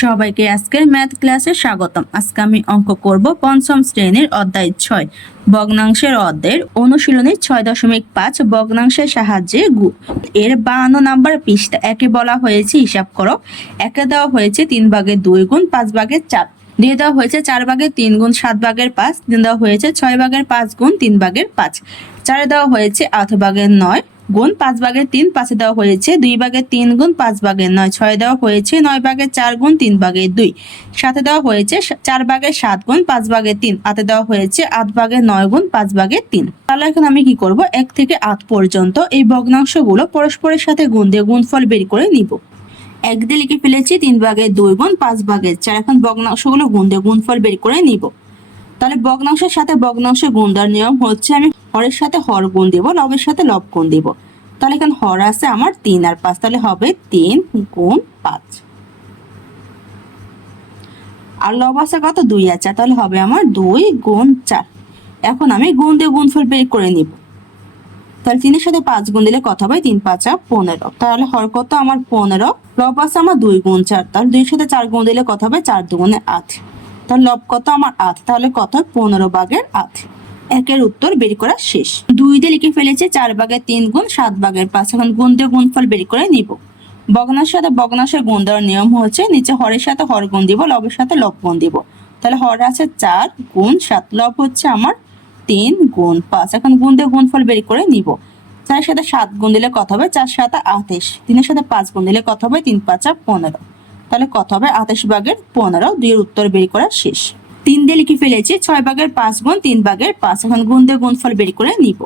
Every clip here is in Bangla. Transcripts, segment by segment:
সবাইকে আজকের ম্যাথ ক্লাসে স্বাগতম। আজকে আমি অঙ্ক করব পঞ্চম শ্রেণির অধ্যায় ছয়, ভগ্নাংশের অধ্যায়ের অনুশীলনী ছয় দশমিক পাঁচ, ভগ্নাংশের সাহায্যে গু। এর বাহান্ন নাম্বার পৃষ্ঠা, একে বলা হয়েছে হিসাব করো। একে দেওয়া হয়েছে তিন ভাগের দুই গুণ পাঁচ ভাগের চার। দিয়ে দেওয়া হয়েছে চার ভাগের তিন গুণ সাত ভাগের পাঁচ। দিয়ে দেওয়া হয়েছে ছয় ভাগের পাঁচ গুণ তিন ভাগের পাঁচ। চারে দেওয়া হয়েছে আট ভাগের নয়। গুণ পাঁচ ভাগের তিন পাঁচে দেওয়া হয়েছে, দুই ভাগের তিন গুণ পাঁচ ভাগের নয়, ছয় দেওয়া হয়েছে, নয় ভাগের চার গুণ তিন ভাগের দুই। সাথে দেওয়া হয়েছে চার ভাগের সাত গুণ পাঁচ ভাগের তিন, আতে দেওয়া হয়েছে আট ভাগের নয় গুণ পাঁচ ভাগের তিন। তাহলে এখন আমি কি করব? এক থেকে আট পর্যন্ত এই ভগ্নাংশগুলো পরস্পরের সাথে গুণ দিয়ে গুণফল বের করে নিব। এক দিয়ে লিখে ফেলেছি, তিন ভাগের দুই গুণ পাঁচ ভাগের চার। এখন ভগ্নাংশগুলো গুণ দিয়ে গুণফল বের করে নিব। তাহলে ভগ্নাংশের সাথে ভগ্নাংশের গুণ দেওয়ার নিয়ম হচ্ছে আমি হরের সাথে হর গুণ দিব, লবের সাথে লব গুণ দিব। তাহলে এখানে হর আছে আমার তিন আর পাঁচ, তাহলে হবে তিন গুণ পাঁচ। আর লব আছে কত? দুই আছে, তাহলে হবে আমার দুই গুণ চার। এখন আমি গুণ দিয়ে গুণফল বের করে নিব। তাহলে তিনের সাথে পাঁচ গুণ দিলে কত হবে? তিন, পাঁচা পনেরো। তাহলে হর কত? আমার পনেরো। লব আছে আমার দুই গুণ চার। তাহলে দুইয়ের সাথে চার গুণ দিলে কত হবে? চার দুগুণে আট। তাহলে লব কত? আমার আট। তাহলে কত? পনেরো ভাগের আট। একের উত্তর বের করা শেষ। দুই দিয়ে লিখে ফেলেছে চার ভাগের তিন গুণ সাত ভাগের পাঁচ। এখন গুণ দিয়ে গুণফল বের করে নিব। ভগ্নাংশের সাথে ভগ্নাংশের গুণ দেওয়ার নিয়ম হচ্ছে নিচে হরের সাথে হর গুণ দিব, লবের সাথে লব গুণ দিব। তাহলে হর আছে চার গুণ সাত, লব হচ্ছে আমার তিন গুণ পাঁচ। এখন গুণ দিয়ে গুণফল বের করে নিব। চারের সাথে সাত গুণ দিলে কত হবে? চার সাথে আঠাশ। তিনের সাথে পাঁচ গুণ দিলে কত হবে? তিন পাঁচা পনেরো। তাহলে কত হবে? আঠাশ ভাগের পনেরো। দুইয়ের উত্তর বের করা শেষ। তিন দিয়ে লিখে ফেলেছি, ছয় ভাগের পাঁচ গুণ, তিন ভাগের পাঁচ। এখন গুণ দিয়ে গুণফল বের করে নিব।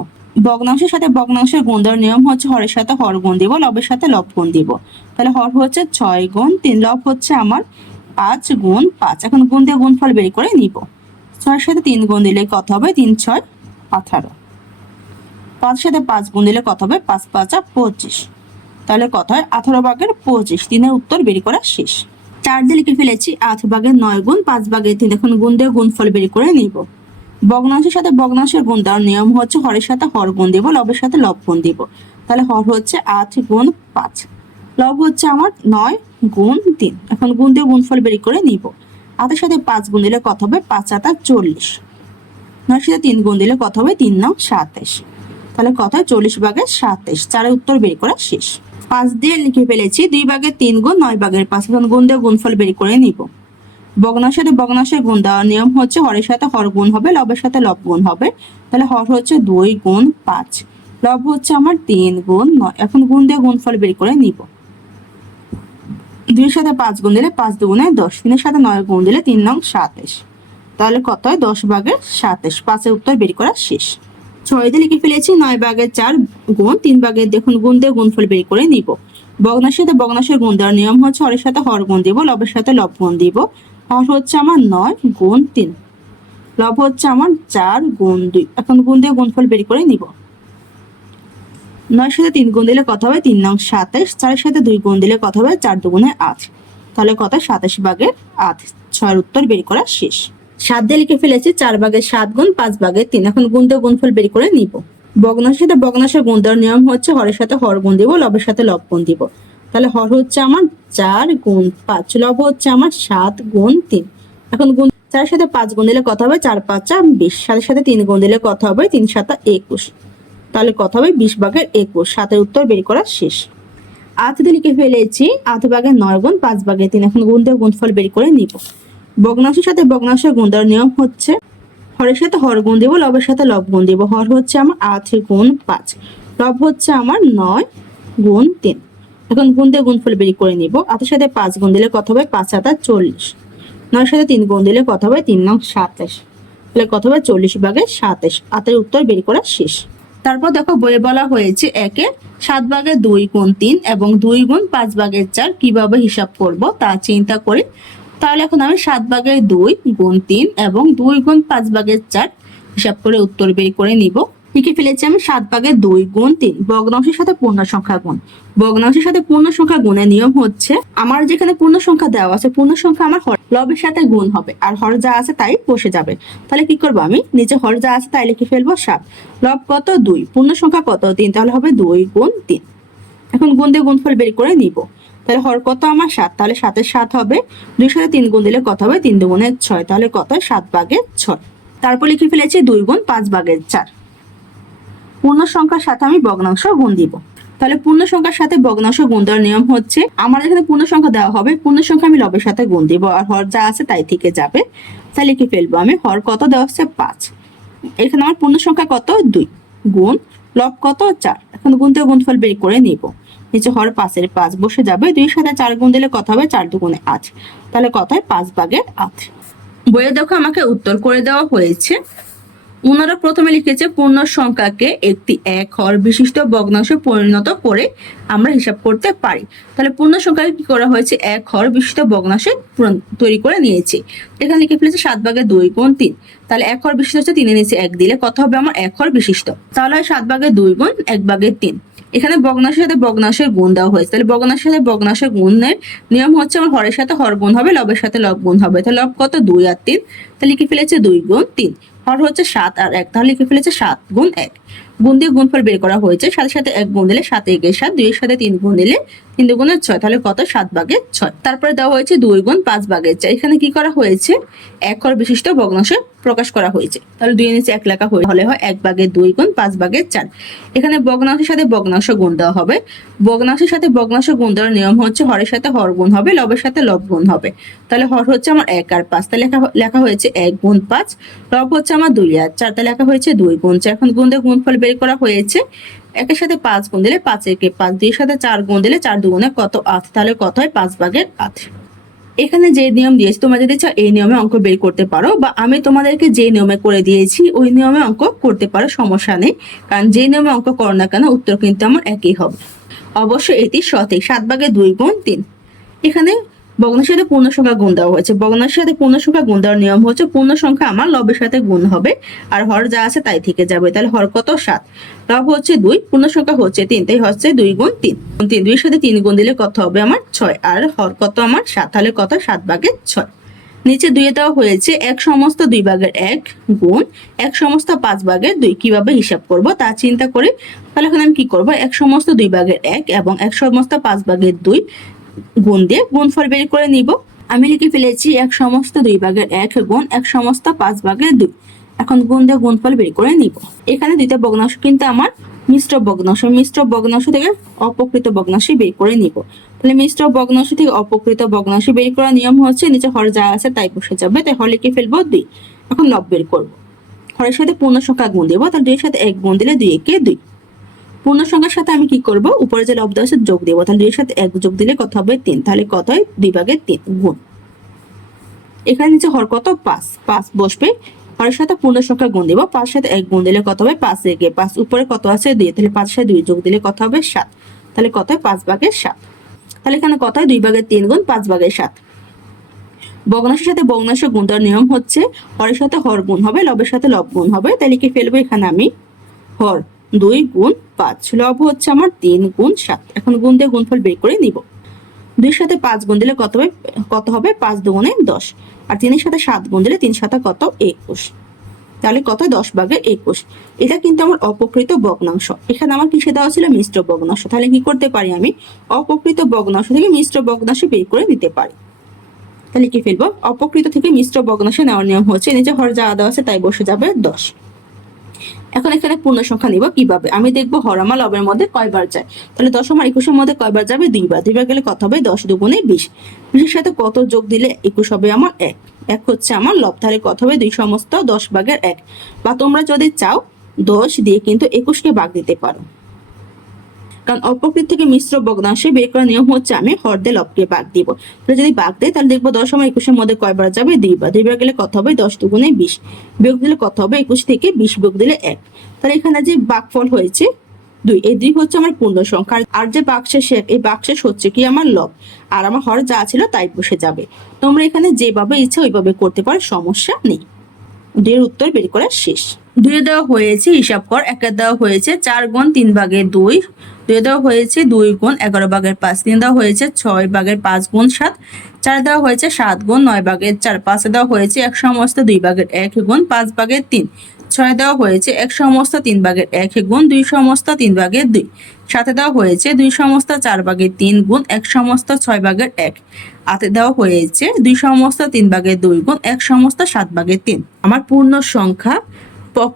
ভগ্নাংশের সাথে ভগ্নাংশের গুণ দেওয়ার নিয়ম হচ্ছে হরের সাথে হর গুণ দিব, লবের সাথে লব গুণ দিব। তাহলে হর হচ্ছে ছয় গুণ, তিন লব হচ্ছে আমার পাঁচ গুণ পাঁচ। এখন গুণ দিয়ে গুণফল বের করে নিব। ছয়ের সাথে তিন গুণ দিলে কত হবে? তিন, ছয়, আঠারো। পাঁচ সাথে পাঁচ গুণ দিলে কত হবে? পাঁচ, পাঁচা পঁচিশ। তাহলে কত হয়? আঠারো ভাগের পঁচিশ। তিনের উত্তর বের করা শেষ। চার দিয়ে লিখে ফেলেছি, আট ভাগের নয় গুণ, পাঁচ ভাগের তিন এখন গুণ দিয়ে গুণফল বের করে নিব। ভগ্নাংশের সাথে ভগ্নাংশের গুণ দেওয়ার নিয়ম হচ্ছে হরের সাথে হর গুণ দিব, লবের সাথে লব গুণ দিব। তাহলে হর হচ্ছে আট গুণ পাঁচ, লব হচ্ছে আমার নয় গুণ তিন। এখন গুণ দিয়ে গুণফল বের করে নিব। আটের সাথে পাঁচ গুণ দিলে কত হবে? পাঁচ আটা চল্লিশ। নয়ের সাথে তিন গুণ দিলে কত হবে? তিন নং সাতাশ। তাহলে কত হয়? চল্লিশ ভাগের সাতাশ। চারের উত্তর বের করা শেষ। পাঁচ দিয়ে লিখে ফেলেছি, দুই ভাগের তিন গুণ, নয় ভাগের পাঁচ এখন গুণ দিয়ে গুণফল বের করে নিব। ভগ্নাংশের সাথে ভগ্নাংশের গুণ দেওয়ার নিয়ম হচ্ছে হরের সাথে হর গুণ হবে, লবের সাথে লব গুণ হবে। তাহলে হর হচ্ছে দুই গুণ পাঁচ, লব হচ্ছে আমার তিন গুণ নয়। এখন গুণ দিয়ে গুণফল বের করে নিব। দুইয়ের সাথে পাঁচ গুণ দিলে পাঁচ দুগুণে দশ, তিনের সাথে নয় গুণ দিলে তিন নং সাতাশ। তাহলে কত হয়? দশ ভাগের সাতাশ। পাঁচের উত্তর বের করা শেষ। ছয় দিয়ে লিখে ফেলেছি, নয় ভাগের চার গুণ, তিন ভাগের দেখুন গুণ দিয়ে গুণফল বের করে নিব। ভগ্নাংশের সাথে ভগ্নাংশের গুণ দেওয়ার নিয়ম হচ্ছে হরের সাথে হর গুণ দিব, লবের সাথে লব গুণ দিব। হর হচ্ছে আমার নয় গুণ তিন। লব হচ্ছে আমার চার গুণ দুই। এখন গুণ দিয়ে গুণফল বের করে নিব। নয়ের সাথে তিন গুণ দিলে কত হবে? তিন নং সাতাশ। চারের সাথে দুই গুণ দিলে কত হবে? চার দুগুণে আট। তাহলে কত? সাতাশ ভাগের আট। ছয়ের উত্তর বের করা শেষ। সাত দিয়ে লিখে ফেলেছি, চার ভাগের সাত গুণ, পাঁচ ভাগের তিন। এখন গুণ দিয়ে গুণফল বের করে নিব। ভগ্নাংশের সাথে ভগ্নাংশের গুণ দেওয়ার নিয়ম হচ্ছে হরের সাথে হর গুণ দিব, লবের সাথে লব গুণ দিব। তাহলে হর হচ্ছে আমার চার গুণ পাঁচ, লব হচ্ছে আমার সাত গুণ তিন। এখন গুণ চারের সাথে পাঁচ গুণ দিলে কত হবে? চার পাঁচা বিশ। সাতের সাথে তিন গুণ দিলে কত হবে? তিন সাতা একুশ। তাহলে কত হবে? বিশ ভাগের একুশ। সাতের উত্তর বের করা শেষ। আধ দিয়ে লিখে ফেলেছি আধ ভাগের নয় গুণ, পাঁচ ভাগের তিন। এখন গুণ দিয়ে গুণফল বের করে নিব। ভগ্নাংশের সাথে ভগ্নাংশের গুণ দেওয়ার নিয়ম হচ্ছে, হরের সাথে হর গুণ দিব, লবের সাথে লব গুণ দিব। হর হচ্ছে আমার আট গুণ পাঁচ, লব হচ্ছে আমার নয় গুণ তিন। এখন গুণ দিয়ে গুণফল বের করে নিব। আটের সাথে পাঁচ গুণ দিলে কত হবে? পাঁচ হাতা চল্লিশ। নয়ের সাথে তিন গুণ দিলে কত হবে? তিন নং সাতাশ। তাহলে কত হবে? চল্লিশ ভাগে সাতাশ। আটের উত্তর বের করা শেষ। তারপর দেখো, বইয়ে বলা হয়েছে একে সাত ভাগে দুই গুণ তিন এবং দুই গুণ পাঁচ ভাগের চার কীভাবে হিসাব করব তা চিন্তা করি তাহলে এখন আমি সাত ভাগের দুই গুণ তিন এবং দুই গুণ পাঁচ ভাগের চার হিসাব করে উত্তর বের করে নিব। লিখে ফেলেছি আমি সাত ভাগের দুই গুণ তিন। ভগ্নাংশের সাথে পূর্ণ সংখ্যা গুণ। ভগ্নাংশের সাথে পূর্ণ সংখ্যা গুণের নিয়ম হচ্ছে, আমার যেখানে পূর্ণ সংখ্যা দেওয়া আছে, পূর্ণ সংখ্যা আমার লবের সাথে গুণ হবে। আর হর যা আছে তাই বসে যাবে। তাহলে কি করব আমি? নিচে হর যা আছে তাই লিখে ফেলব সাত। লব কত? দুই। পূর্ণ সংখ্যা কত? তিন। তাহলে হবে দুই গুণ তিন। এখন গুণ দিয়ে গুণফল বের করে নিব। তাহলে হর কত আমার সাত? তাহলে সাতের সাত হবে। দুই সাথে তিন গুণ দিলে কত হবে? তিন দুগুণের ছয়। তাহলে কত? সাত ভাগের ছয়। তারপর লিখে ফেলেছি দুই গুণ পাঁচ ভাগের চার। পূর্ণ সংখ্যার সাথে আমি ভগ্নাংশ গুণ দিব। তাহলে পূর্ণ সংখ্যার সাথে ভগ্নাংশ গুণ দেওয়ার নিয়ম হচ্ছে আমার এখানে পূর্ণ সংখ্যা দেওয়া হবে, পূর্ণ সংখ্যা আমি লবের সাথে গুণ দিব। আর হর যা আছে তাই থেকে যাবে। তাহলে লিখে ফেলব আমি, হর কত দেওয়া হচ্ছে? পাঁচ। এখানে আমার পূর্ণ সংখ্যা কত? দুই। গুণ লব কত? চার। এখন গুণতে গুণফল বের করে নিব। নিচে হর পাঁচের পাঁচ বসে যাবে দুই সাথে চার গুণ দিলে কত হবে? চার দুগুণে আট। তাহলে কত হয়? পাঁচ ভাগের আট। বইয়ে দেখো আমাকে উত্তর করে দেওয়া হয়েছে। ওনারা প্রথমে লিখেছে, পূর্ণ সংখ্যাকে একটি এক হর বিশিষ্ট ভগ্নাংশে পরিণত করে আমরা হিসাব করতে পারি। তাহলে পূর্ণ সংখ্যাকে কি করা হয়েছে? এক হর বিশিষ্ট ভগ্নাংশে তৈরি করে নিয়েছি। এখানে লিখে ফেলেছে, সাত ভাগে দুই গুণ তিন। তাহলে এক হর বিশিষ্ট হচ্ছে তিনের নিচে এক দিলে কত হবে আমার? এক হর বিশিষ্ট। তাহলে সাত ভাগে দুই গুণ, এক ভাগে তিন। এখানে বগ্নাশের সাথে বগ্নাশের গুণ দেওয়া হয়েছে। তাহলে বগ্নাশের সাথে বগ্নাশের গুণের নিয়ম হচ্ছে আমার হরের সাথে হর গুণ হবে, লবের সাথে লব গুণ হবে। তাহলে লব কত? দুই আর তিন। তাহলে লিখে ফেলেছে দুই গুণ তিন। হর হচ্ছে সাত আর এক। তাহলে লিখে ফেলেছে সাত গুণ এক। গুণ দিয়ে গুণফল বের করা হয়েছে। সাথে সাথে এক গুণ দিলে সাত, একের সাত দুইয়ের সাথে তিন গুণ দিলে তিন দুগুণের ছয়, তাহলে কত? সাত ভাগের ছয়। তারপরে দেওয়া হয়েছে দুই গুণ পাঁচ ভাগের চার। এখানে কি করা হয়েছে? এক বিশিষ্ট ভগ্নাংশে প্রকাশ করা হয়েছে। তাহলে দুই নিচে এক লেখা হয়ে- হলে হয় এক ভাগের দুই গুণ পাঁচ ভাগের চার। এখানে ভগ্নাংশের সাথে ভগ্নাংশ গুণ দেওয়া হবে। ভগ্নাংশের সাথে ভগ্নাংশ গুণ দেওয়ার নিয়ম হচ্ছে হরের সাথে হর গুণ হবে, লবের সাথে লব গুণ হবে। তাহলে হর হচ্ছে আমার এক আর পাঁচ। তাহলে লেখা লেখা হয়েছে এক গুণ পাঁচ, লব হচ্ছে আমার দুই আর চার। তাহলে লেখা হয়েছে দুই গুণ চার। এখন গুণ দিয়ে গুণফল বের করা হয়েছে। একের সাথে পাঁচ গুণ দিলে পাঁচ একে পাঁচ, দুইয়ের সাথে চার গুণ দিলে চার দুগুণে কত আট? তাহলে কত হয়? পাঁচ ভাগের আট। এখানে যে নিয়ম দিয়েছি, তোমরা যদি চাও এই নিয়মে অঙ্ক বের করতে পারো, বা আমি তোমাদেরকে যে নিয়মে করে দিয়েছি, ওই নিয়মে অঙ্ক করতে পারো, সমস্যা নেই। কারণ যে নিয়মে অঙ্ক করো না কেন, উত্তর কিন্তু আমার একই হবে। অবশ্যই এটি সঠিক, সাত ভাগে দুই গুণ তিন। এখানে ভগ্নাংশের সাথে পূর্ণ সংখ্যা গুণ দেওয়া হয়েছে। ভগ্নাংশের সাথে পূর্ণ সংখ্যা গুণ দেওয়ার নিয়ম হচ্ছে পূর্ণ সংখ্যা আমার লবের সাথে গুণ হবে, আর হর যা আছে তাই থেকে যাবে। তাহলে হর কত? সাত। লব হচ্ছে দুই, পূর্ণ সংখ্যা হচ্ছে তিন, তাই হচ্ছে দুই গুণ তিন। তিন, দুইয়ের সাথে তিন গুণ দিলে কত হবে আমার ছয়, আর হর কত আমার সাত, তাহলে কত? সাত ভাগের ছয়। নিচে দুইয়ে দেওয়া হয়েছে, এক সমস্ত দুই ভাগের এক গুণ, এক সমস্ত পাঁচ ভাগের দুই। কীভাবে হিসাব করব? তা চিন্তা করে, তাহলে এখানে আমি কি করব? এক সমস্ত দুই ভাগের এক এবং এক সমস্ত পাঁচ ভাগের দুই গুণ দিয়ে গুণফল বের করে নিব। আমি লিখে ফেলেছি এক সমস্ত দুই ভাগের এক গুণ, এক সমস্ত পাঁচ ভাগের দুই। এখন গুণ দিয়ে গুণফল বের করে নিব। এখানে দুইটা ভগ্নাংশ কিন্তু আমার মিশ্র ভগ্নাংশ মিশ্র ভগ্নাংশ থেকে অপকৃত ভগ্নাংশ বের করে নিব। তাহলে মিশ্র ভগ্নাংশ থেকে অপকৃত ভগ্নাংশ বের করার নিয়ম হচ্ছে, নিচে হর যা আছে তাই বসে যাবে, তাই হর লিখে ফেলব দুই। এখন লব বের করব। হরের সাথে পূর্ণ সংখ্যা গুণ দেবো, তাহলে দুইয়ের সাথে এক গুণ দিলে দুই, একে দুই। পূর্ণ সংখ্যার সাথে আমি কি করব? উপরে যে লব দেওয়া আছে যোগ দেবো। তাহলে দুইয়ের সাথে এক যোগ দিলে কত হবে? তিন। তাহলে কত হয়? দুই ভাগের তিন। গুণ। এখানে নিচে হর কত? পাঁচ। পাঁচ বসবে। হরের সাথে পূর্ণ সংখ্যা গুণ দিব। পাঁচ সাথে এক গুণ দিলে কত হবে? পাঁচ একে পাঁচ উপরে কত আছে? দুই। তাহলে পাঁচ সাথে দুই যোগ দিলে কত হবে? সাত। তাহলে কত হয়? পাঁচ ভাগের সাত। তাহলে এখানে কত হয়? দুই ভাগের তিন গুণ, পাঁচ ভাগের সাত। ভগ্নাংশের সাথে ভগ্নাংশ গুণ দেওয়ার নিয়ম হচ্ছে, হরের সাথে হর গুণ হবে, লবের সাথে লব গুণ হবে। তাহলে কি ফেলব? এখানে আমি হর দুই গুণ পাঁচ লব হচ্ছে আমার তিন গুণ সাত। এখন গুণ দিয়ে গুণফল বের করে নিব। দুইয়ের সাথে পাঁচ গুণ দিলে কত হবে? কত হবে? পাঁচ দুগুণে দশ। আর তিনের সাথে সাত গুণ দিলে তিন সাথে কত? একুশ। তাহলে কত? দশ ভাগের একুশ। এটা কিন্তু আমার অপকৃত ভগ্নাংশ। এখানে আমার কিসে দেওয়া ছিল? মিশ্র ভগ্নাংশ। তাহলে কি করতে পারি আমি? অপকৃত ভগ্নাংশ থেকে মিশ্র ভগ্নাংশ বের করে নিতে পারি। তাহলে কি ফেলব? অপকৃত থেকে মিশ্র ভগ্নাংশে নেওয়ার নিয়ম হচ্ছে নিচে হর যা দেওয়া আছে তাই বসে যাবে দশ। এখন এখানে পূর্ণ সংখ্যা নিব কীভাবে? আমি দেখব হরমা লবের মধ্যে কয়বার যায়। তাহলে দশম আর একুশের মধ্যে কয়বার যাবে? দুইবার। দুইবার গেলে কত হবে? দশ দুগুণে বিশ। বিশের সাথে কত যোগ দিলে একুশ হবে আমার এক। এক হচ্ছে আমার লব। তাহলে কত হবে? দুই সমস্ত দশ ভাগের এক। বা তোমরা যদি চাও, দশ দিয়ে কিন্তু একুশকে ভাগ দিতে পারো। কারণ অপকৃত থেকে মিশ্র ভগ্নাংশে বের করার নিয়ম হচ্ছে আমি হর দিয়ে লবকে ভাগ দিব। তাহলে যদি ভাগ দেয়, তাহলে দেখব দশ আমার একুশের মধ্যে কয়বার যাবে? দুইবার। দুইবার গেলে কত হবে? দশ দুগুণে বিশ। বিয়োগ দিলে কত হবে? একুশ থেকে বিশ বিয়োগ দিলে এক। তাহলে এখানে যে ভাগফল হয়েছে, দুই। এই দুই হচ্ছে আমার পূর্ণ সংখ্যা। আর- যে বাক্সের শেষ এই বাক্সের হচ্ছে কি আমার লব? আর আমার হর যা ছিল তাই বসে যাবে। তোমরা এখানে যেভাবে ইচ্ছা ওইভাবে করতে পারো, সমস্যা নেই। দুইয়ের উত্তর বের করা শেষ। দুই দেওয়া হয়েছে হিসাব কর একে দেওয়া হয়েছে চার গুণ তিন ভাগের দুই দুই দেওয়া হয়েছে দুই গুণ এগারো ভাগের পাঁচ, তিন দেওয়া হয়েছে ছয় ভাগের পাঁচ গুণ সাত, চার দেওয়া হয়েছে সাত গুণ নয় ভাগের চার, পাঁচে দেওয়া হয়েছে এক সমস্ত দুই ভাগের এক গুণ পাঁচ ভাগের তিন, ছয় দেওয়া হয়েছে এক সমস্ত তিন ভাগের এক গুণ দুই সমস্ত তিন ভাগের দুই সাথে দেওয়া হয়েছে দুই সমস্ত চার ভাগের তিন গুণ এক সমস্ত ছয় ভাগের এক, আতে দেওয়া হয়েছে দুই সমস্ত তিন ভাগের দুই গুণ এক সমস্ত সাত ভাগের তিন। আমার পূর্ণ সংখ্যা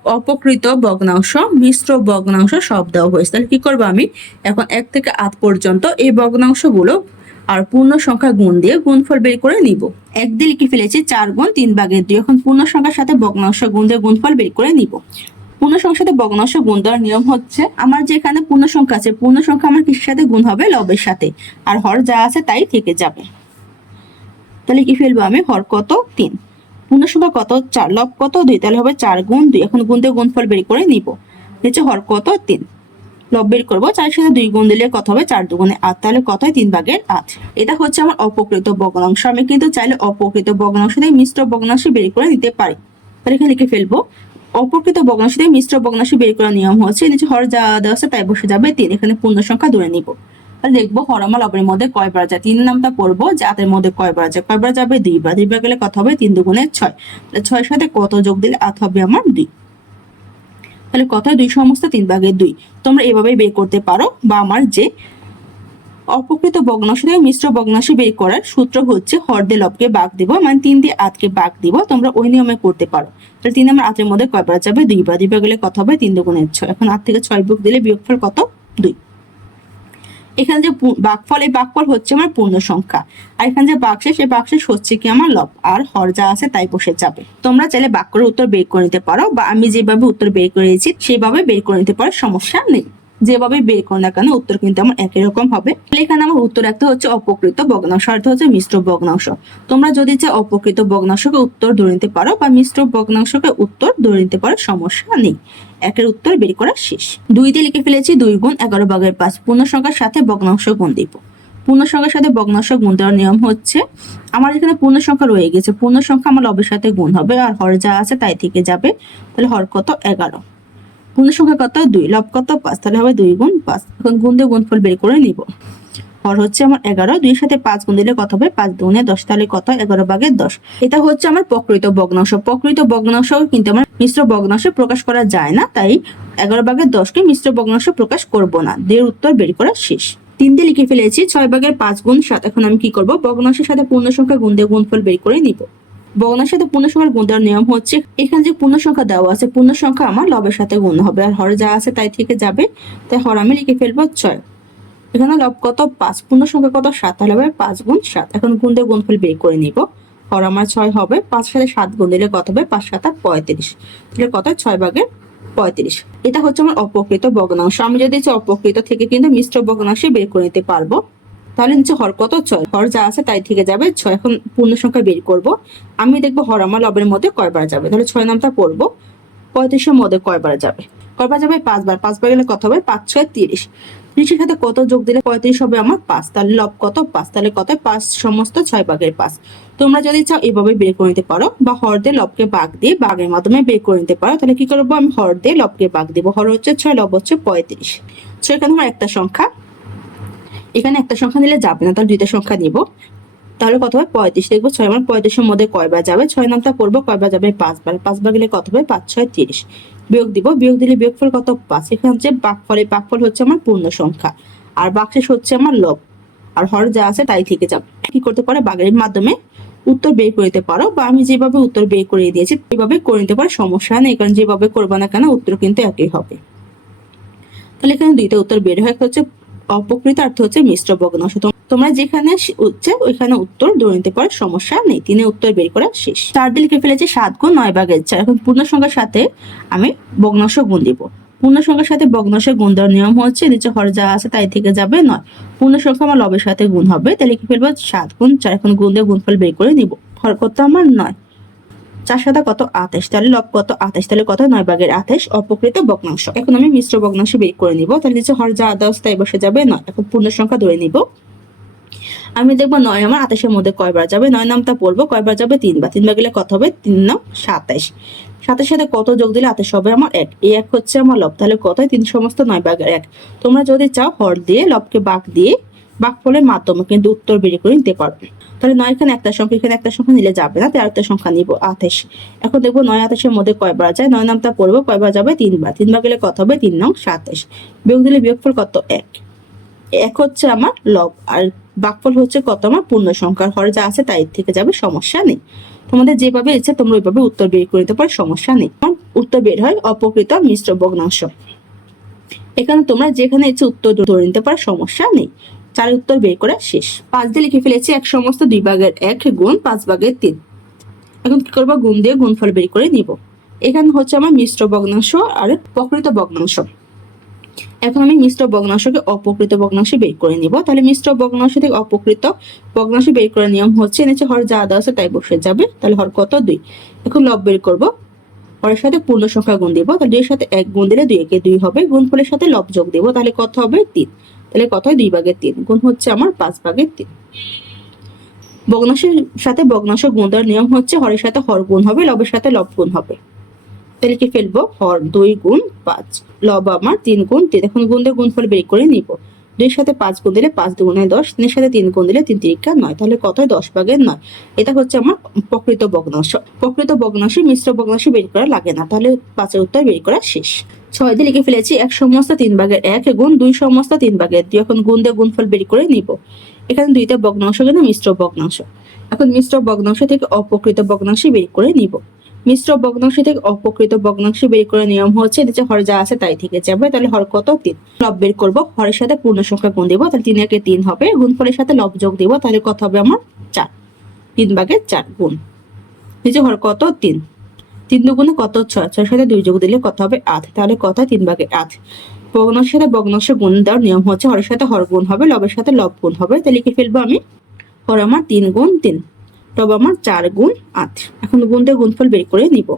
অপকৃত ভগ্নাংশ, মিশ্র ভগ্নাংশ সব দেওয়া হয়েছে। তাহলে কি করব আমি? এখন এক থেকে আট পর্যন্ত এই ভগ্নাংশগুলো আর পূর্ণ সংখ্যা গুণ দিয়ে গুণফল বের করে নিব। এক দিয়ে লিখে ফেলেছি চার গুণ তিন ভাগের দুই। এখন পূর্ণ সংখ্যার সাথে ভগ্নাংশ গুণ দিয়ে গুণফল বের করে নিব। পূর্ণ সংখ্যার সাথে ভগ্নাংশ গুণ দেওয়ার নিয়ম হচ্ছে, আমার যেখানে পূর্ণ সংখ্যা আছে, পূর্ণ সংখ্যা আমার কিসের সাথে গুণ হবে? লবের সাথে। আর হর যা আছে তাই থেকে যাবে। তাহলে কি ফেলব আমি হর কত? তিন। পূর্ণ সংখ্যা কত চার লব কত দুই? তাহলে হবে চার গুণ দুই। এখন গুণ দিয়ে গুণফল বের করে নিব। নিচে হর কত? তিন। লব বের করব, চারের সাথে দুই গুণ দিলে কত হবে? চার দুগুণে আট। তাহলে কত হয়? তিন ভাগের আট। এটা হচ্ছে আমার অপকৃত ভগ্নাংশ। আমি কিন্তু চাইলে অপকৃত ভগ্নাংশ দিয়ে মিশ্র ভগ্নাংশ বের করে নিতে পারি। তাহলে এখানে লিখে ফেলব। অপকৃত ভগ্নাংশ দিয়ে মিশ্র ভগ্নাংশ বের করার নিয়ম হচ্ছে নিচে হর যা দেওয়া আছে তাই বসে যাবে। তিন। এখানে পূর্ণ সংখ্যা ধরে নিব। দেখব হরমা লবের মধ্যে কয় বার যায় তিন নামটা পড়ব, জাতের মধ্যে কয় বার যায় কয় বার যাবে দুইবার দুইবার গেলে কত হবে? তিন দুগুণে ছয়। তাহলে ছয়ের সাথে কত যোগ দিলে আট হবে আমার দুই? তাহলে কত দুই সমস্ত তিন ভাগের দুই। তোমরা এভাবেই বের করতে পারো বা আমার যে অপকৃত ভগ্নাংশ থেকে মিশ্র ভগ্নাংশ বের করার সূত্র হচ্ছে হর দিয়ে লবকে বাঘ দিব মানে তিন দিয়ে আটকে বাঘ দিব। তোমরা ওই নিয়মে করতে পারো। তাহলে তিন আমার আটের মধ্যে কয়বার যাবে দুইবার দুইবার গেলে কত হবে? তিন দুগুণের ছয়। এখন আট থেকে ছয় বুক দিলে বিয়োগফল কত? দুই। এখানে যে বাঘফল এই বাকফল হচ্ছে আমার পূর্ণ সংখ্যা। আর এখানে যে বাক্সে সেই বাক্সেস হচ্ছে কি আমার লব। আর হর যা আছে তাই বসে যাবে। তোমরা চাইলে বাক্যের উত্তর বের করে নিতে পারো, বা আমি যেভাবে উত্তর বের করেছি সেভাবে বের করে নিতে পারো সমস্যা নেই। যেভাবে বের করো না কেন, উত্তর কিন্তু আমার একই রকম হবে। এখানে আমার উত্তর একটা হচ্ছে অপকৃত ভগ্নাংশ একটা হচ্ছে মিশ্র ভগ্নাংশ। তোমরা যদি চাও অপকৃত ভগ্নাংশকে উত্তর ধরে নিতে পারো বা মিশ্র ভগ্নাংশকে উত্তর ধরে নিতে পারো সমস্যা নেই। একের উত্তর বের করা শেষ। দুই দিয়ে লিখে ফেলেছি দুই গুণ এগারো ভাগের পাঁচ। পূর্ণ সংখ্যার সাথে ভগ্নাংশ গুণ দিব। পূর্ণ সংখ্যার সাথে ভগ্নাংশ গুণ দেওয়ার নিয়ম হচ্ছে, আমার এখানে পূর্ণ সংখ্যা রয়ে গেছে। পূর্ণ সংখ্যা আমার লবের সাথে গুণ হবে, আর হর যা আছে তাই থেকে যাবে। তাহলে হর কত? এগারো। পূর্ণ সংখ্যা কত? দুই। লব কত? পাঁচ। তাহলে হবে দুই গুণ পাঁচ। এখন গুণ দিয়ে গুণফল বের করে নিব। হর হচ্ছে আমার এগারো। দুইয়ের সাথে পাঁচ গুণ দিলে কত হবে? পাঁচ দুগুণে দশ। তাহলে কত? এগারো ভাগের দশ। এটা হচ্ছে আমার প্রকৃত ভগ্নাংশ। প্রকৃত ভগ্নাংশ কিন্তু আমার মিশ্র ভগ্নাংশ প্রকাশ করা যায় না। তাই এগারো ভাগের দশকে মিশ্র ভগ্নাংশ প্রকাশ করব না। দের উত্তর বের করা শেষ। তিন দিয়ে লিখে ফেলেছি। ছয় ভাগের পাঁচ গুণ সাত। এখন আমি কি করব? ভগ্নাংশের সাথে পূর্ণ সংখ্যা গুণ দিয়ে গুণফল বের করে নিব। ভগ্নাংশের সাথে পূর্ণ সংখ্যার গুণ দেওয়ার নিয়ম হচ্ছে, এখানে যে পূর্ণ সংখ্যা দেওয়া আছে পূর্ণ সংখ্যা আমার লবের সাথে গুণ হবে। আর হর যা আছে তাই থেকে যাবে, তাই হর আমি লিখে ফেলব ছয়। এখানে লব কত? পাঁচ। পূর্ণ সংখ্যা কত? সাত। তাহলে হবে পাঁচ গুণ সাত। এখন গুণ দিয়ে গুণফল বের করে নিব। হর আমার ছয় হবে পাঁচ সাথে সাত গুণ দিলে কত হবে? পাঁচ সাত পঁয়ত্রিশ। তাহলে কত? ছয় ভাগের পঁয়ত্রিশ। এটা হচ্ছে আমার অপকৃত ভগ্নাংশ। আমি যদি অপকৃত থেকে কিন্তু মিশ্র ভগ্নাংশে বের করে নিতে পারব। তাহলে নিচে হর কত? ছয়। হর যা আছে তাই থেকে যাবে ছয়। এখন পূর্ণ সংখ্যা বের করব। আমি দেখব হর আমার লবের মধ্যে কয়বার যাবে। তাহলে ছয় নামটা পড়ব। পঁয়ত্রিশের মধ্যে কয়বার যাবে? কয়বার যাবে? পাঁচবার। পাঁচবার গেলে কত হবে? পাঁচ, ছয়, তিরিশ। তিরিশের সাথে কত যোগ দিলে পঁয়ত্রিশ হবে আমার পাঁচ? তাহলে লব কত? পাঁচ। তাহলে কত? পাঁচ সমস্ত ছয় বাঘের পাঁচ। তোমরা যদি চাও এভাবে বের করে নিতে পারো বা হর দিয়ে লবকে বাঘ দিয়ে বাঘের মাধ্যমে বের করে নিতে পারো, তাহলে কি করব? আমি হর দিয়ে লবকে বাঘ দিব। হর হচ্ছে ছয়, লব হচ্ছে পঁয়ত্রিশ। ছয় এখানে আমার একটা সংখ্যা। এখানে একটা সংখ্যা নিলে যাবে না, তাহলে দুইটা সংখ্যা নিব। তাহলে কত হবে পঁয়ত্রিশ, দেখব ছয় আমার পঁয়ত্রিশের মধ্যে কয়বার যাবে? ছয় নামটা করব কয়বার যাবে? পাঁচবার পাঁচবার গেলে কত হবে পাঁচ, ছয়, তিরিশ। বিয়োগ দিব, বিয়োগ দিলে বিয়োগফল কত? পাঁচ। এখানে হচ্ছে বাঘফল এই বাঘফল হচ্ছে আমার পূর্ণ সংখ্যা। আর বাক্সেস হচ্ছে আমার লব। আর হর যা আছে তাই থেকে যাবে। কি করতে পারো? বাঘের মাধ্যমে উত্তর বের করে নিতে পারো বা আমি যেভাবে উত্তর বের করে দিয়েছি এইভাবে করে নিতে পারো, সমস্যা নেই, কারণ যেভাবে করব না কেন, উত্তর কিন্তু একই হবে। তাহলে এখানে দুইটা উত্তর বের হয়, একটা হচ্ছে অপকৃত অর্থ হচ্ছে মিশ্র ভগ্নাংশ তোমরা যেখানে হচ্ছে ওইখানে উত্তর ধরে নিতে পারো সমস্যা নেই। তিনে উত্তর বের করা শেষ। চার দিয়ে লিখে ফেলেছে সাত গুণ নয় ভাগের চার। এখন পূর্ণ সংখ্যার সাথে আমি ভগ্নাংশ গুণ দিব। পূর্ণ সংখ্যার সাথে ভগ্নাংশের গুণ দেওয়ার নিয়ম হচ্ছে নিচে হর যা আছে তাই থেকে যাবে নয়। পূর্ণ সংখ্যা আমার লবের সাথে গুণ হবে। তাহলে কি ফেলব সাত গুণ চার। এখন গুণ দিয়ে গুণফল বের করে নিব। হর কত আমার? নয়। চার সাদা কত আঠাশ তাহলে লব কত আঠাশ তাহলে কত? নয় ভাগের আঠাশ অপকৃত ভগ্নাংশ। এখন আমি মিশ্র ভগ্নাংশ বের করে নিব। তাহলে নিচে হর যা আদা তাই বসে যাবে, নয়। এখন পূর্ণ সংখ্যা ধরে নিব। আমি দেখব নয় আমার আঠাশের মধ্যে কয়বার যাবে? নয় নামটা পড়ব কয়বার যাবে? তিনবার তিনবার গেলে কত হবে? তিন নাম সাতাইশ। সাথে সাথে কত যোগ দিলে আঠাশ হবে আমার এক? এই এক হচ্ছে আমার লব। তাহলে কত তিন সমস্ত নয় ভাগের এক। তোমরা যদি চাও হর দিয়ে, লবকে বাঘ দিয়ে বাকফলের মাধ্যমে কিন্তু উত্তর বের করে নিতে পারবে। তাহলে নয় এখানে একটা সংখ্যা, এখানে একটা সংখ্যা নিলে যাবে না তেরোটা সংখ্যা নিব আঠাশ। এখন দেখব নয় আঠাশের মধ্যে কয়বার যায়? নয় নামটা পড়ব কয়বার যাবে? তিনবার তিনবার গেলে কত হবে? তিন নং সাতাশ। বিয়োগ দিলে বিয়োগফল কত? এক। এক হচ্ছে আমার লব, আর বাকফল হচ্ছে কত? আমার পূর্ণ সংখ্যার হর যা আছে তাই থেকে যাবে, সমস্যা নেই। তোমাদের যেভাবে ইচ্ছা, তোমরা ওইভাবে উত্তর বের করে নিতে পারো, সমস্যা নেই। উত্তর বের হয় অপকৃত মিশ্র ভগ্নাংশ। এখানে তোমরা যেখানে ইচ্ছে উত্তর ধরে নিতে পারো, সমস্যা নেই। চারের উত্তর বের করে শেষ। পাঁচ দিয়ে লিখে ফেলেছি এক সমস্ত দুই ভাগের এক গুণ পাঁচ ভাগের তিন। এখন কি করব? গুণ দিয়ে গুণফল বের করে নিব। এখানে হচ্ছে আমার মিশ্র ভগ্নাংশ আর প্রকৃত ভগ্নাংশ। এখন আমি মিশ্র ভগ্নাংশকে অপকৃত ভগ্নাংশে বের করে নিব। তাহলে মিশ্র ভগ্নাংশ থেকে অপকৃত ভগ্নাংশ বের করার নিয়ম হচ্ছে নিচে হর যা আদা আছে তাই বসে যাবে। তাহলে হর কত? দুই। এখন লব বের করব। হরের সাথে পূর্ণ সংখ্যা গুণ দিব। তাহলে দুইয়ের সাথে এক গুণ দিলে দুই একে দুই হবে। গুণফলের সাথে লব যোগ দিব। তাহলে কত হবে? তিন। তাহলে কত হয়? দুই ভাগের তিন। গুণ হচ্ছে আমার পাঁচ ভাগের তিন। ভগ্নাংশের সাথে ভগ্নাংশ গুণ দেওয়ার নিয়ম হচ্ছে হরের সাথে হর গুণ হবে, লবের সাথে লব গুণ হবে। তাহলে কি ফেলব, হর দুই গুণ পাঁচ। লব আমার তিন গুণ তিন। এখন গুণ দিয়ে গুণফল বের করে নিব। দুইয়ের সাথে পাঁচ গুণ দিলে পাঁচ দুগুণে দশ, তিনের সাথে তিন গুণ দিলে তিন তিরিকা নয়। তাহলে কত হয়? দশ ভাগের নয়। এটা হচ্ছে আমার প্রকৃত ভগ্নাংশ। প্রকৃত ভগ্নাংশ মিশ্র ভগ্নাংশ বের করা লাগে না। তাহলে পাঁচের উত্তর বের করা শেষ। ছয় দিয়ে লিখে ফেলেছি, এক সমস্ত তিন ভাগের এক গুণ দুই সমস্ত তিন ভাগের দুই। এখন গুণ দিয়ে গুণফল বের করে নিব। এখানে দুইটা ভগ্নাংশ কিন্তু মিশ্র ভগ্নাংশ। এখন মিশ্র ভগ্নাংশ থেকে অপকৃত ভগ্নাংশ বের করে নিব। মিশ্র ভগ্নাংশ থেকে অপকৃত ভগ্নাংশ বের করার নিয়ম হচ্ছে নিচে হর যা আছে তাই থেকে যাবে, তাহলে হর কত? তিন। লব বের করব, হরের সাথে পূর্ণ সংখ্যা গুণ দিব, তাহলে তিন একে তিন হবে, গুণফলের সাথে লব যোগ দিব, তাহলে কত হবে আমার? চার। তিন ভাগের চার গুণ। নিচে হর কত? তিন। তিন দুগুণে কত ছয় ছয় সাথে দুই যোগ দিলে কত হবে আট? তাহলে কত? তিন ভাগে আট। ভগ্নাংশের সাথে ভগ্নাংশ গুণ দেওয়ার নিয়ম হচ্ছে হরের সাথে হর গুণ হবে, লবের সাথে লব গুণ হবে। তাহলে লিখে ফেলব আমি। হর আমার তিন গুণ তিন, লব আমার চার গুণ আট। এখন গুণ দিয়ে গুণফল বের করে নিব।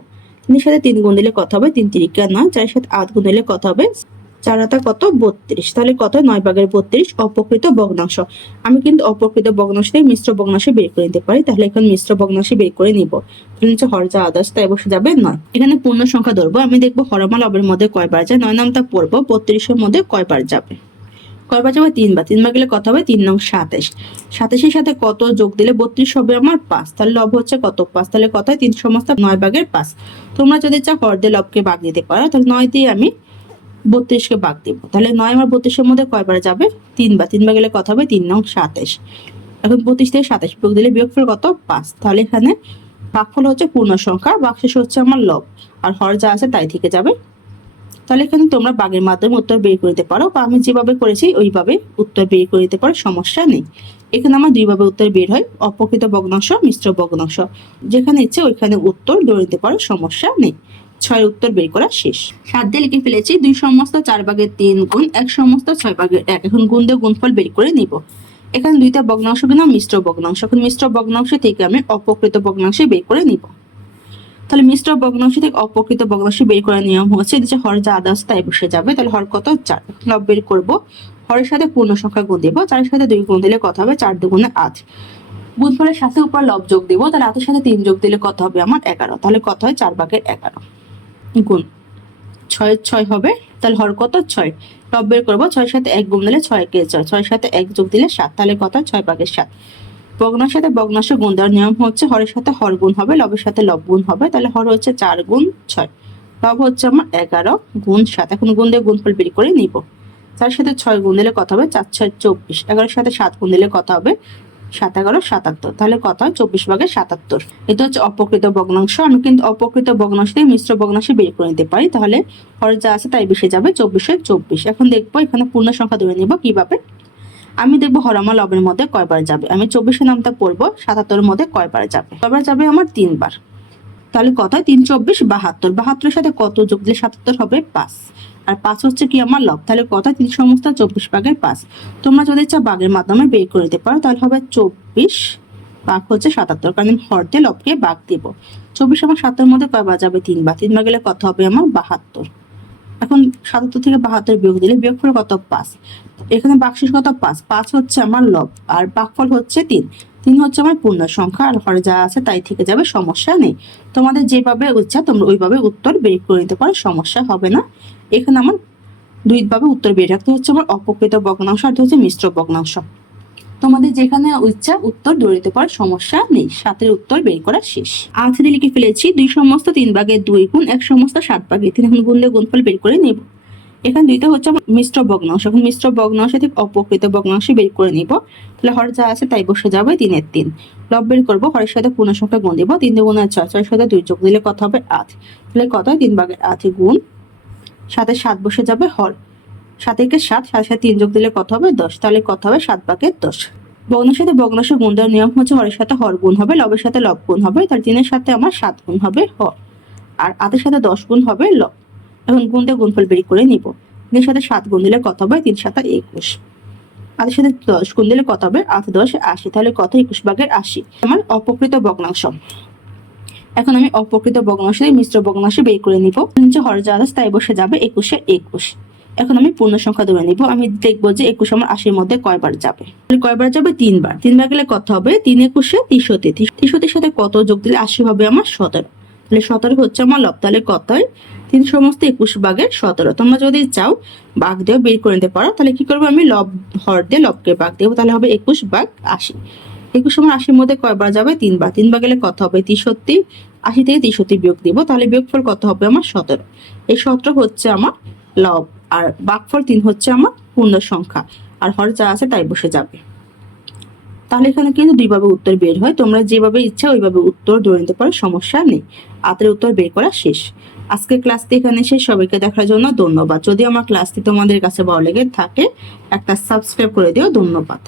তিনের সাথে তিন গুণ দিলে কত হবে? তিন তিরিকা নয়। চারের সাথে আট গুণ দিলে কত হবে? চার হাতা কত? বত্রিশ। তাহলে কত? নয় ভাগের বত্রিশ অপকৃত ভগ্নাংশ। আমি কিন্তু অপকৃত ভগ্নাংশ থেকে মিশ্র ভগ্নাংশ বের করে নিতে পারি, তাহলে এখন মিশ্র ভগ্নাংশ বের করে নিব। নিচে হর যা তাই বসে যাবে নয়। এখানে পূর্ণ সংখ্যা ধরবো। আমি দেখব হরমা লবের মধ্যে কয়বার যায়? নয় নামটা পড়ব, বত্রিশের মধ্যে কয়বার যাবে? কয়বার যাবে? তিনবার তিনবার গেলে কত হবে? তিন নং সাতাশ সাতাশের সাথে কত যোগ দিলে বত্রিশ হবে আমার পাঁচ? তাহলে লব হচ্ছে কত? পাঁচ। তাহলে কত তিন সমস্ত নয় ভাগের পাঁচ। তোমরা যদি চাও হর দিয়ে লবকে দিতে পারো, তাহলে নয় দিয়ে আমি বত্রিশকে ভাগ দিব। তাহলে নয় আমার বত্রিশের মধ্যে কয়বার যাবে? তিনবার তিনবার গেলে কত হবে? তিন নং সাতাশ এখন বত্রিশ থেকে সাতাশ বিয়োগ দিলে বিয়োগফল কত? পাঁচ। তাহলে এখানে ভাগফল হচ্ছে পূর্ণ সংখ্যা বাকশেষ হচ্ছে আমার লব। আর হর যা আছে তাই থেকে যাবে। তাহলে এখানে তোমরা বাঘের মাধ্যমে উত্তর বের করে দিতে পারো বা আমি যেভাবে করেছি ওইভাবে উত্তর বের করে দিতে পারো, সমস্যা নেই। এখানে আমার দুইভাবে উত্তর বের হয়, অপকৃত ভগ্নাংশ, মিশ্র ভগ্নাংশ। যেখানে ইচ্ছে ওইখানে উত্তর ধরে নিতে পারো, সমস্যা নেই। ছয় উত্তর বের করা শেষ। সাত দিয়ে লিখে ফেলেছি, দুই সমস্ত চার ভাগের তিন গুণ, এক সমস্ত ছয় ভাগের এক। এখন গুণ দিয়ে গুণফল বের করে নিব। এখানে দুইটা ভগ্নাংশ কিন্তু মিশ্র ভগ্নাংশ। এখন মিশ্র ভগ্নাংশ থেকে আমি অপকৃত ভগ্নাংশে বের করে নিব। তাহলে মিশ্র ভগ্নাংশ থেকে অপকৃত ভগ্নাংশ বের করার নিয়ম হচ্ছে, যে হর যা আদার্স তাই বসে যাবে। তাহলে হর কত? চার। লব বের করব। হরের সাথে পূর্ণ সংখ্যা গুণ দেবো। চারের সাথে দুই গুণ দিলে কত হবে? চার দুগুণে আট। গুণফলের সাথে উপর লব যোগ দেবো। তাহলে আটের সাথে তিন যোগ দিলে কত হবে? আমার এগারো। তাহলে কত হয়? চার ভাগের এগারো। গুণ ছয় ছয় হবে। তাহলে হর কত? ছয়। টপ বের করব ছয়ের সাথে এক গুণ দিলে ছয় কে ছয়। ছয়ের সাথে এক যোগ দিলে সাত। তাহলে কত? ছয় ভাগের সাত। ভগ্নার সাথে ভগ্নাংশ গুণ দেওয়ার নিয়ম হচ্ছে হরের সাথে হর গুণ হবে, লবের সাথে লব গুণ হবে। তাহলে হর হচ্ছে চার গুণ ছয়। লব হচ্ছে আমার এগারো গুণ সাত। এখন গুণ দিয়ে গুণফল বের করে নিব। চার সাথে ছয় গুণ দিলে কত হবে? চার, ছয়, চব্বিশ। এগারোর সাথে সাত গুণ দিলে কত হবে? সাত এগারো, সাতাত্তর। তাহলে কত হয়? চব্বিশ ভাগে সাতাত্তর। এটা হচ্ছে অপকৃত ভগ্নাংশ। আমি কিন্তু অপকৃত ভগ্নাংশ থেকে মিশ্র ভগ্নাংশ বের করে নিতে পারি। তাহলে হর যা আছে তাই বেশি যাবে চব্বিশে চব্বিশ। এখন দেখব এখানে পূর্ণ সংখ্যা ধরে নিব কীভাবে। আমি দেখব হরমা লবের মধ্যে কয়বার যাবে। আমি চব্বিশের নামটা পড়ব সাতাত্তরের মধ্যে কয়বার যাবে। কয়বার যাবে আমার তিনবার। তাহলে কত তিন চব্বিশ, বাহাত্তর। বাহাত্তরের সাথে কত যোগ দিলে সাতাত্তর হবে? পাঁচ। আর পাঁচ হচ্ছে কি আমার লব তাহলে কথা তিন সমস্ত চব্বিশ ভাগের পাঁচ। তোমরা যদি চা বাঘের মাধ্যমে বের করে দিতে পারো, তাহলে হবে চব্বিশ বাঘ হচ্ছে সাতাত্তর। কারণ আমি হর লবকে বাঘ দেবো। চব্বিশ আমার সাতের মধ্যে কয় বাজাবে তিন বা তিনবার তিনবার গেলে কথা হবে আমার? বাহাত্তর। এখন সাতাত্তর থেকে বাহাত্তর বিয়োগ দিলে বিয়োগফল কত? পাঁচ। এখানে বাকশেষ কত? পাঁচ। পাঁচ হচ্ছে আমার লব, আর বাকফল হচ্ছে তিন। তিন হচ্ছে আমার পূর্ণ সংখ্যা, আর ঘরে যা আছে তাই থেকে যাবে, সমস্যা নেই। তোমাদের যেভাবে ইচ্ছা, তোমরা ওইভাবে উত্তর বের করে নিতে পারো, সমস্যা হবে না। এখানে আমার দুইভাবে উত্তর বের রাখতে হচ্ছে, আমার অপকৃত ভগ্নাংশ, আর হচ্ছে মিশ্র ভগ্নাংশ। তোমাদের যেখানে ইচ্ছা উত্তর দৌড়ে দিতে সমস্যা নেই। সাতের উত্তর বের করা শেষ। দিয়ে লিখে ফেলেছি দুই সমস্ত তিন ভাগে দুই গুণ, এক সমস্ত সাত ভাগে তিন গুণ দিয়ে গুণফল বের করে নেব। এখানে দুইটা হচ্ছে মিশ্র ভগ্নাংশ। এখন মিশ্র ভগ্নাংশ থেকে অপকৃত ভগ্নাংশ বের করে নিব। তাহলে হর যা আছে তাই বসে যাবে তিনের তিন। লব বের করব, হরের সাথে পূর্ণ সংখ্যা গুণ দিব। তিন দুগুণ ছয়, ছয়ের সাথে দুই যোগ দিলে কত হবে আট? তাহলে কত তিন ভাগের আট গুণ। সাথে সাত বসে যাবে হর। সাতেরকে সাত সাথে সাথে তিন যোগ দিলে কত হবে? দশ। তাহলে কত হবে? সাত ভাগের দশ। ভগ্নের সাথে ভগ্নাংশ গুণ দেওয়ার নিয়ম হচ্ছে হরের সাথে হর গুণ হবে, লবের সাথে লব গুণ হবে, তার তিনের সাথে আমার সাত গুণ হবে হর। আর আটের সাথে দশ গুণ হবে লব। এখন গুণ দিয়ে গুণফল বের করে নিব। তিনের সাথে সাত গুণ দিলে কত হবে? তিন সাথে একুশ। আটের সাথে দশ গুণ দিলে কত হবে? আট, দশ, আশি। তাহলে কত? একুশ ভাগের আশি। আমার অপকৃত ভগ্নাংশ। এখন আমি অপকৃত ভগ্নাংশ দিয়ে মিশ্র ভগ্নাংশ বের করে নিব। নিচে হর যা তাই বসে যাবে একুশে একুশ। এখন আমি পূর্ণ সংখ্যা ধরে নিব। আমি দেখব যে একুশ আমার আশির মধ্যে কয়বার যাবে। কয়বার যাবে? তিনবার। তিনবার গেলে কত হবে? তিন একুশে তিনশোতে তিনশোটির সাথে কত যোগ দিলে আশি হবে আমার সতেরো? তাহলে সতেরো হচ্ছে আমার লব। তাহলে কত হয় তিন সমস্ত একুশ ভাগের সতেরো। তোমরা যদি চাও বাঘ দিয়েও বের করে নিতে পারো, তাহলে কি করব আমি লব হর দিয়ে লবকে বাঘ দেবো। তাহলে হবে একুশ ভাগ আশি। একুশ আমার আশির মধ্যে কয়বার যাবে? তিনবার। তিনবার গেলে কত হবে? তিনষট্টি আশি থেকে তিনষট্টি বিয়োগ দিব। তাহলে বিয়োগফল কত হবে? আমার সতেরো। এই সতেরো হচ্ছে আমার লব। আর বাকফল তিন হচ্ছে আমার পূর্ণ সংখ্যা। আর হর যা আছে তাই বসে যাবে। তাহলে এখানে কিন্তু দুইভাবে উত্তর বের হয়। তোমরা যেভাবে ইচ্ছা ওইভাবে উত্তর ধরে নিতে পারো, সমস্যা নেই। আতের উত্তর বের করা শেষ। আজকে ক্লাসটি এখানে শেষ। সবাইকে দেখার জন্য ধন্যবাদ। যদি আমার ক্লাসটি তোমাদের কাছে ভালো লেগে থাকে, একটা সাবস্ক্রাইব করে দিও। ধন্যবাদ।